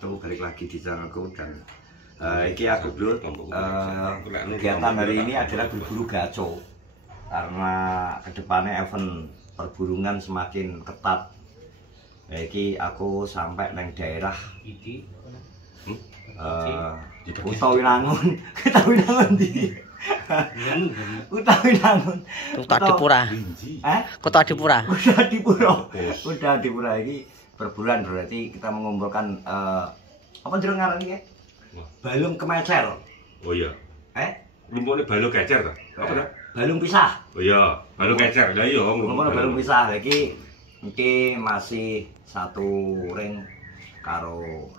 wabarakatuh. Balik lagi di channelku dan iki aku dulu kegiatan hari ini adalah berburu gaco karena kedepannya event perburungan semakin ketat. Iki aku sampai neng daerah Utawinangun, Utawinangun di Utawinangun, Kota Adipura. Kota Adipura. Udah Adipura ini perburuan berarti kita mengumpulkan apa jero ngaran iki? Balung kemecer. Oh iya. Lumpukne balung kecer ta? Apa ta? Balung pisah. Oh iya, balung kecer. Lah iya, Lumpukne balung pisah. Iki masih satu ring karo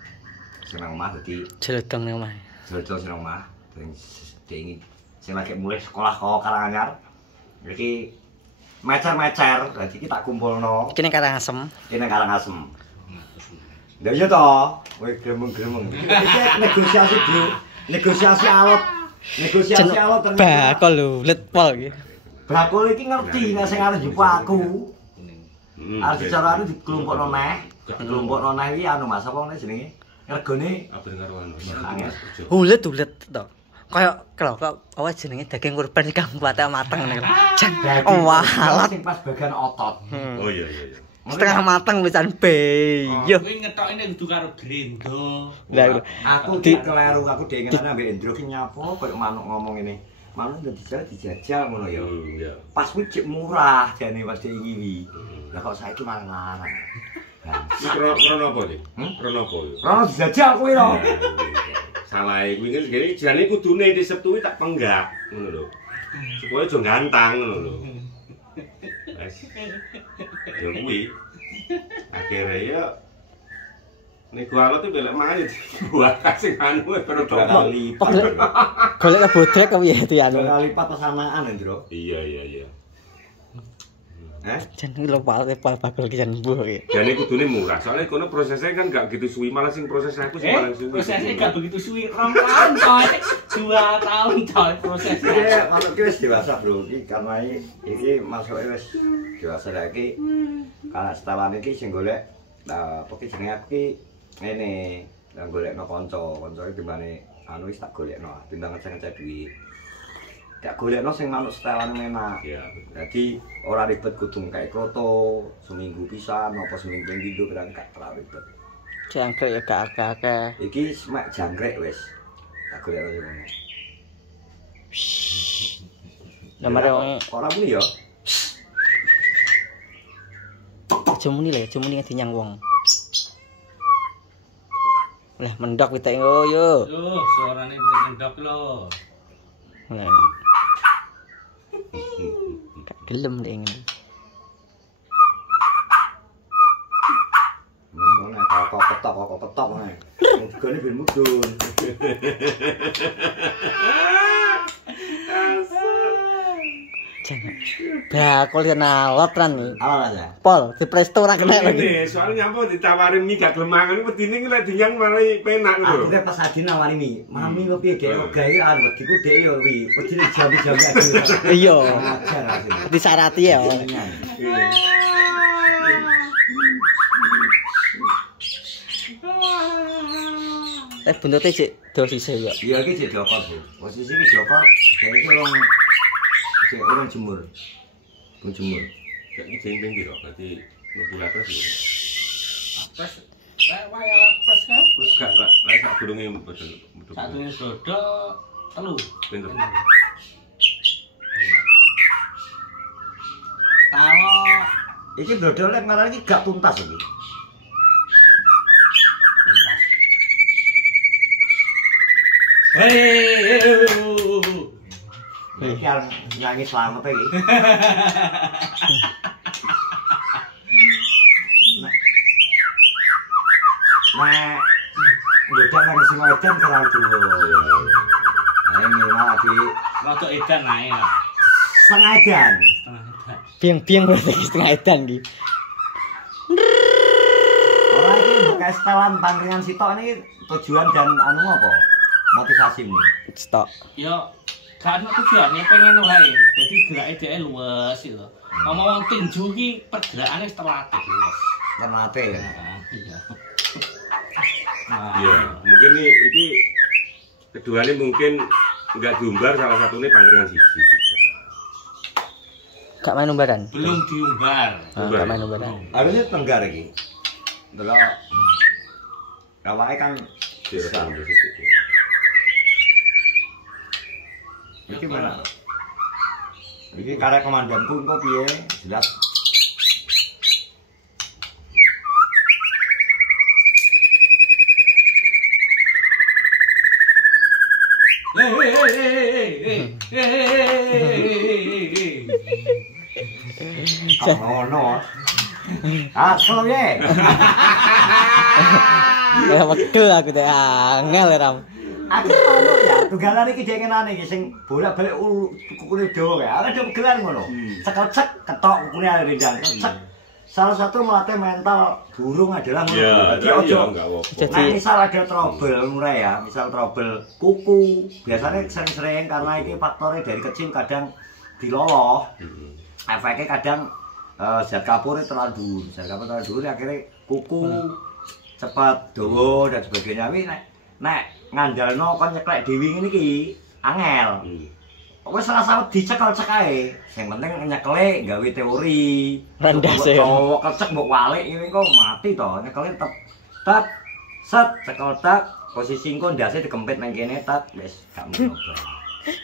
senang omah dadi Jeledong ning omah. Jeledong senang omah. Sing sing lagi mulai sekolah kok Karanganyar. Iki mecer-mecer, dadi iki tak kumpulno. Iki ning Karangasem. Iki ning Karangasem. Lah iya to, kowe gremeng-gremeng. Iki negosiasi, Bro. Negosiasi alot. Negosiasi alot ternyata. Bakul lho, let pol iki. Bakul iki ngerti nek sing arep jupo aku. Arep bicara anu dikelompokno neh. Dikelompokno neh iki anu Mas apa jenenge? Regane apa karo anu. Hulet to. Kayak kok apa jenenge daging kurban sing kabupaten mateng niku. Jan walat sing pas bagian otot. Oh iya. setengah mateng pisan be. Yo. Kuwi ngetokne kudu karo Grendo. Lah aku keliru, aku dengengane ambek Endro ki nyapo koyo manuk ngomong ngene. Manuk dijajal ngono ya. Iya. Pas kuwi cek murah jane pas diiwi. Lah kok saiki malah larang. Krono apa iki? Krono apa yo? Krono dijajal kuwi lho. Salah kuwi ngene jane kudune di Sabtu tak penggak ngono lho. Supaya aja gantang ngono lho. Wes. Ya kuwi. Akhire ya nek gua tuh belok mayu buat sing anu pero kali. Golek bodrek kok piye itu anu. Kali lipat pesanaan Ndro. Iya. Jan lho bakul ki jan mbuh iki. Jane kudune murah. Soalnya kono prosesnya kan gak gitu suwi, malah sing proses aku sing paling suwi. Prosesnya gak begitu suwi. 2 tahun coy. 2 tahun coy prosesnya. Iya, manuk ki wis dewasa, Bro. Iki karena iki masuke wis dewasa lagi. Karena setelan iki sing golek apa ki jenenge aku ki ngene, nang golekno kanca iki timbane anu wis tak golekno, timbang ngecek duit. Tak golekno sing manuk setelan enak. Iya. Jadi ora ribet kudu kayak kroto, seminggu pisan apa seminggu pindho kan gak terlalu ribet. Jangkrik ya gak akeh-akeh. Iki semak jangkrik wis. Tak golekno sing ngono. Nomor ora muni ya. Jemuni dinyang wong. Lah mendok witake yo. Loh, suarane pitik mendok lho. Lah. Gak gelem deh ngene. Ngono kok petok ae. Digone ben mudun. Jangan. Bakul yen alot ran iki. Alot aja. Pol, di presto ora kena lagi. Ini soalnya nyapa ditawarin mie gak gelemangan wedine lek dinyang marai penak lho. Aku pas Adi nawari mi, mami kok piye dhek gawe anu wediku dhek yo kuwi. Wedine jam-jam lagi. Iya. Disarati ya. Buntute cek dosis ya. Iya iki cek dokor, Bu. Posisi iki dokor, dhek iki orang jemur. Wong jemur. Gak jemping piro? Berarti 12 sih. Pres waya pres kan? Terus gak lek sak durunge betul. Satune dodo telu. Pinter. Kalau Iki brodol lek marang iki gak tuntas iki. Iki arep nyanyi selamat iki. Nah, udah nang sing edan terlalu dulu. Nah, ini malah di rada edan ae ya. setengah edan. Biang-biang berarti setengah edan iki. Ora iki bekas setelan pangringan sitok ini tujuan dan anu apa? Motivasimu. Stok. Yo gak ono tujuane pengen wae. Dadi gerake dhek luwes lho. Ngomong tinju ki pergerakane wis terlatih luwes. Terlatih ya. Iya. Iya, mungkin ini keduanya mungkin enggak diumbar, salah satunya panggilan siji bisa. Gak main umbaran. Belum diumbar. Gak main umbaran. Harusnya tenggar iki. Delok awake kan Direkam bisa. sedikit. Iki mana? Iki karya komandanku engko piye? Jelas. Ngono. Ah, sono ye. Ya pegel aku teh angel Ram. Aku ngono ya, tunggalan iki jenengan iki sing bolak-balik kukune dawa ya. Ada pegelan ngono. Cek ketok kukune rendang. Cek. Salah satu melatih mental burung adalah ngono. Iya, Jadi ojo. enggak apa-apa. Jadi- Nah, misal ada trouble murah ya, misal trouble kuku, biasanya sering-sering karena ini faktornya dari kecil kadang diloloh. Efeknya kadang zat kapur terlalu dulu, akhirnya kuku cepat dowo dan sebagainya. Nek ngandalno kon nyeklek dewi ngene iki angel. Wes rasa dicekel-cek ae. Sing penting nyekele gawe teori. Rendas ya. Cowok kecek mbok walik ngene kok mati to. Nyekele tak set cekel tak posisi engko ndase dikempit nang kene tak wis gak mung.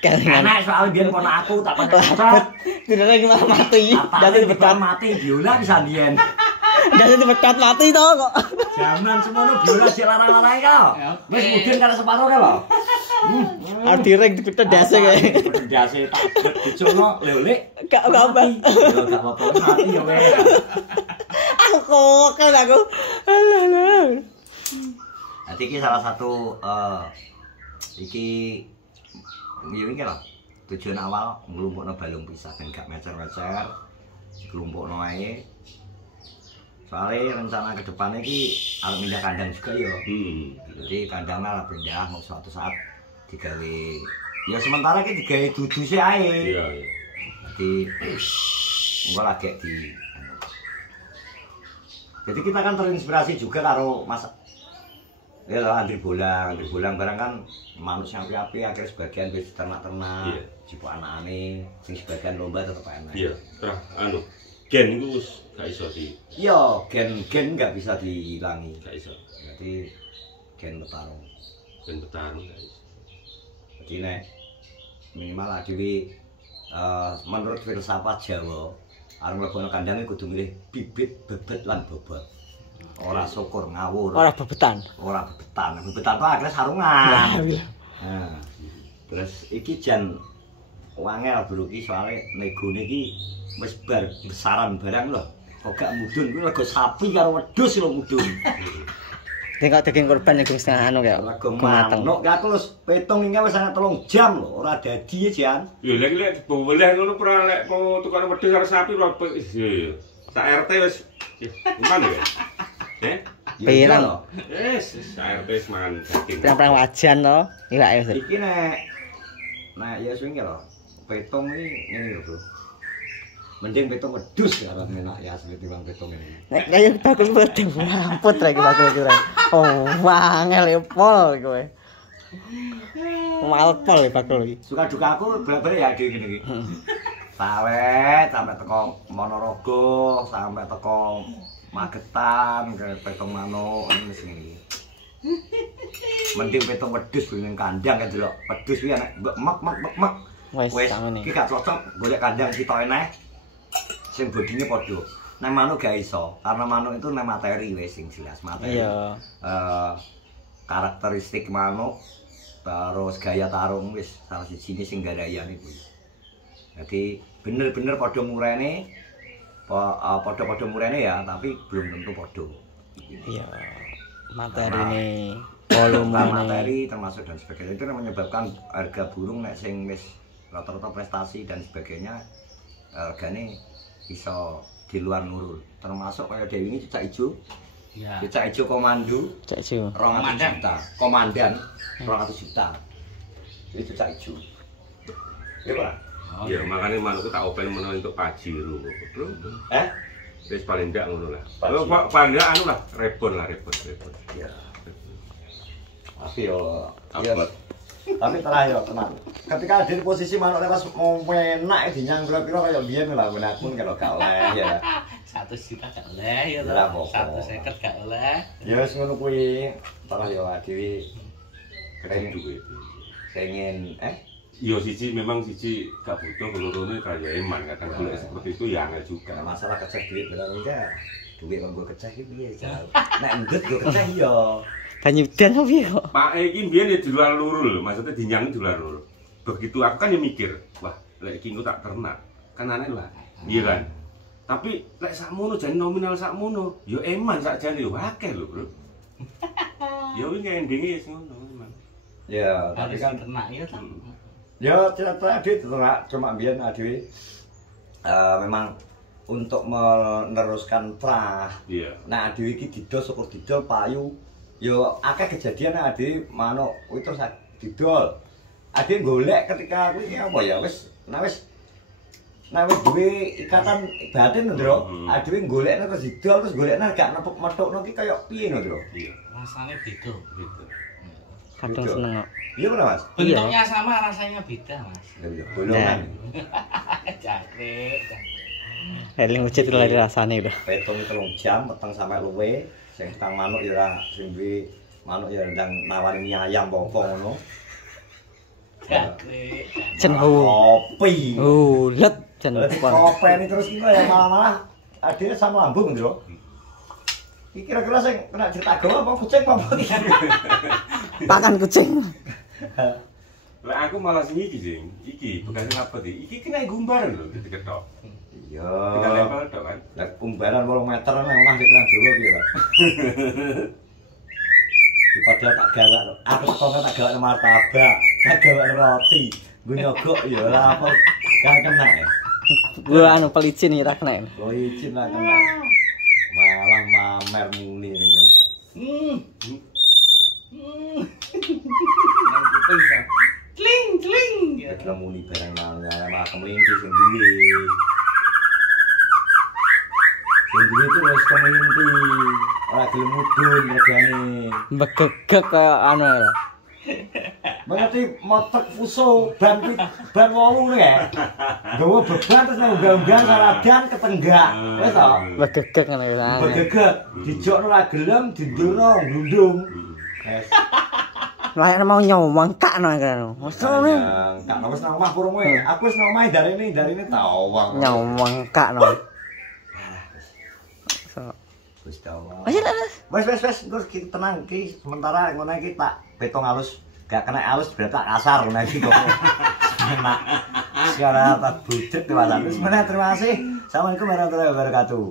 Kalingan. Enak soal biyen kono aku tak Lapet. pencet. Tidak lagi malah mati. Jadi dipecat mati biola bisa biyen. Jadi dipecat mati to kok. Zaman semono biola sik larang-larang kok. Wis mudun karo separo ke lho. Direk dipecat dase kae. Dase tak dicono lele. Gak apa-apa. Yo gak apa-apa mati yo weh. Aku kan aku. Alah. Nanti iki salah satu iki yo iki lho. Tujuan awal nglumpukno balung pisah ben gak mecer-mecer. Nglumpukno ae. Soalnya rencana ke depannya iki arep pindah kandang juga yo. Jadi kandangnya lah pindah mau suatu saat digawe. Ya sementara iki digawe duduse ae. Iya. Jadi engko lagi di Jadi kita kan terinspirasi juga karo Mas ya lah Andri Bolang barang kan manusia api-api akhirnya sebagian wis ternak-ternak, Iya. jipuk anakane, sing sebagian lomba tetep enak. Iya, terus gen itu gak iso di, Iya, gen nggak bisa dihilangi. gak iso. Jadi gen petarung. Gen petarung gak iso. Jadi nek minimal adewe menurut filsafat Jawa, arep mlebu kandang kudu milih bibit, bebet lan bobot. Ora syukur ngawur. Ora bebetan. Ora bebetan. Bebetan tuh akhirnya sarungan. Iya. Nah, terus iki jan wangel bro iki soalnya negone iki wis bar besaran barang lho. Kok gak mudun kuwi rego sapi karo wedhus lho mudun. Tengok daging korban yang setengah anu kayak Rego mateng. manuk ki aku wis petung iki wis ana 3 jam lho, ora dadi jan. Ya lek boleh ngono ora lek kok tukang wedhus karo sapi ora iya. Sak RT wis gimana ya? Pirang lho. Wis sak RT wis mangan daging. Pirang-pirang wajan to. Iwak ya. Iki nek ya swing lho. Petung iki ngene lho, Bro. Mending petung wedhus ya ora enak ya asli timbang petung ini. Nek kaya bakul wedhus ramput lagi bakul iki. Oh, wangel ya pol kowe. Malpol ya bakul iki. Suka duka aku bolak-balik ya gini iki. Sawet sampai teko Monorogo, sampai teko Magetan, ke petung manuk ini sini. Mending petung wedhus ning kandang kan delok. Wedhus kuwi enek mek. Wis sakmene. Iki gak cocok golek kandang sitok eneh. Sing bodine padha. Nek manuk gak iso, karena manuk itu nek materi wis sing jelas materi. Iya. Karakteristik manuk terus gaya tarung wis salah sijine sing garayane kuwi. Jadi bener-bener padha murene padha-padha murene ya, tapi belum tentu padha. Iya. Materine, Volume volumene. materi termasuk dan sebagainya itu yang menyebabkan harga burung nek sing wis rata-rata prestasi dan sebagainya hargane iso di luar nurul. Termasuk kayak Dewi ini cicak ijo. Ya. Cicak ijo komando Cek Ju. 200 juta. Komandan 200 juta. Ini cicak ijo. Iya, Pak. Ya makanya manuk tak open menawa untuk pajero kok, Bro. Wis Wis paling ndak ngono lah. Pajero. Paling ndak anu lah, rebon. ya. Tapi yo Abot. tapi terakhir tenang. Ketika ada di posisi manuk lepas mau enak dinyang pira-pira kaya biyen lah ben aku kalau gak oleh ya. 1 juta gak oleh ya Lah, toh. apa-apa. 150 gak oleh. Ya wis ngono kuwi. Terus yo dhewe Keren duit. pengen Iya siji memang siji gak butuh kelorone kaya eman kadang golek seperti itu ya angel juga. karena masalah kecek duit bener enggak. Duit kanggo kecek iki piye, Jal? Nek endut yo kecek yo. Banyudan apa piye kok? Pak iki mbiyen ya di luar lurul, maksudnya dinyang di luar lurul. Begitu aku kan ya mikir, wah lek iki engko tak ternak. Kan aneh lah. Iya kan? Tapi lek sakmono jane nominal sakmono, ya eman sakjane yo akeh lho, Bro. Ya wingi endinge wis ngono, eman. Ya, tapi Harus kan ternak ya toh. ya ternyata adik ternak cuma biyen adik memang untuk meneruskan trah. Iya. Nah, adik iki didol syukur didol payu. Yo akeh kejadian adik manuk kuwi terus didol. Adik golek ketika kuwi apa ya wis duwe ikatan batin lho, Ndro. Adik golekne terus didol terus golekne gak nepuk-metukno ki kaya piye lho, Ndro. Iya. Rasanya beda. Gitu. Kadang seneng kok. Iya bener, Mas. Bentuknya sama, rasanya beda, Mas. Iya, bolongan. Jangkrik. Eling wujud lari rasane lho. Petung 3 jam peteng sampe luwe. Sing tukang manuk ya ora sing duwe manuk ya ndang nawani mie ayam apa ngono. Jangkrik. Cenhu. Kopi. Let jen pon. Kopeni terus iki ya malah adine sama lambung, Ndro. Iki kira-kira sing kena cerita gawa apa kucing apa iki? Pakan kucing. Lah aku malah sing iki sing, iki bekasnya apa iki? Iki kena gumbar lho diketok. Iya. Tinggal level tok kan. Lah umbaran 8 meter nang omah di Kran Jawa piye, Pak? Daripada tak gawak lho. Aku kok tak gawak martabak, tak gawak roti. Gue nyogok ya ora apa gak kena ya. Gua anu pelicin iki ra kena. Lo izin lah kena. Malah mamer muni ning kene. Yang kuping bisa. Cling, cling. Ya. Kita muni barang malah kemelinti sing duwe. Sing duwe itu wis kemelinti. Ora gelem mudhun regane. Begegek kaya anu lho. Mengerti motor fuso ban 8 nih ya. Gawa beban terus nang unggal-unggal saladan ketenggak. Wis to. Begegek ngono lho. Begegek dijokno ora gelem dindurno glundung. Wes. Layar mau nyawangkakno kan. Masane Kak wis nang omah kurung kowe. Aku wis nang omah darine tawang. nyawangkakno. Wis tawang. Wis. Wis kita tenang iki sementara ngono iki tak betong halus. Gak kena halus berarti tak kasar ngono iki kok. Enak. Sekarang tak bujet di pasar. Terima kasih. Assalamualaikum warahmatullahi wabarakatuh.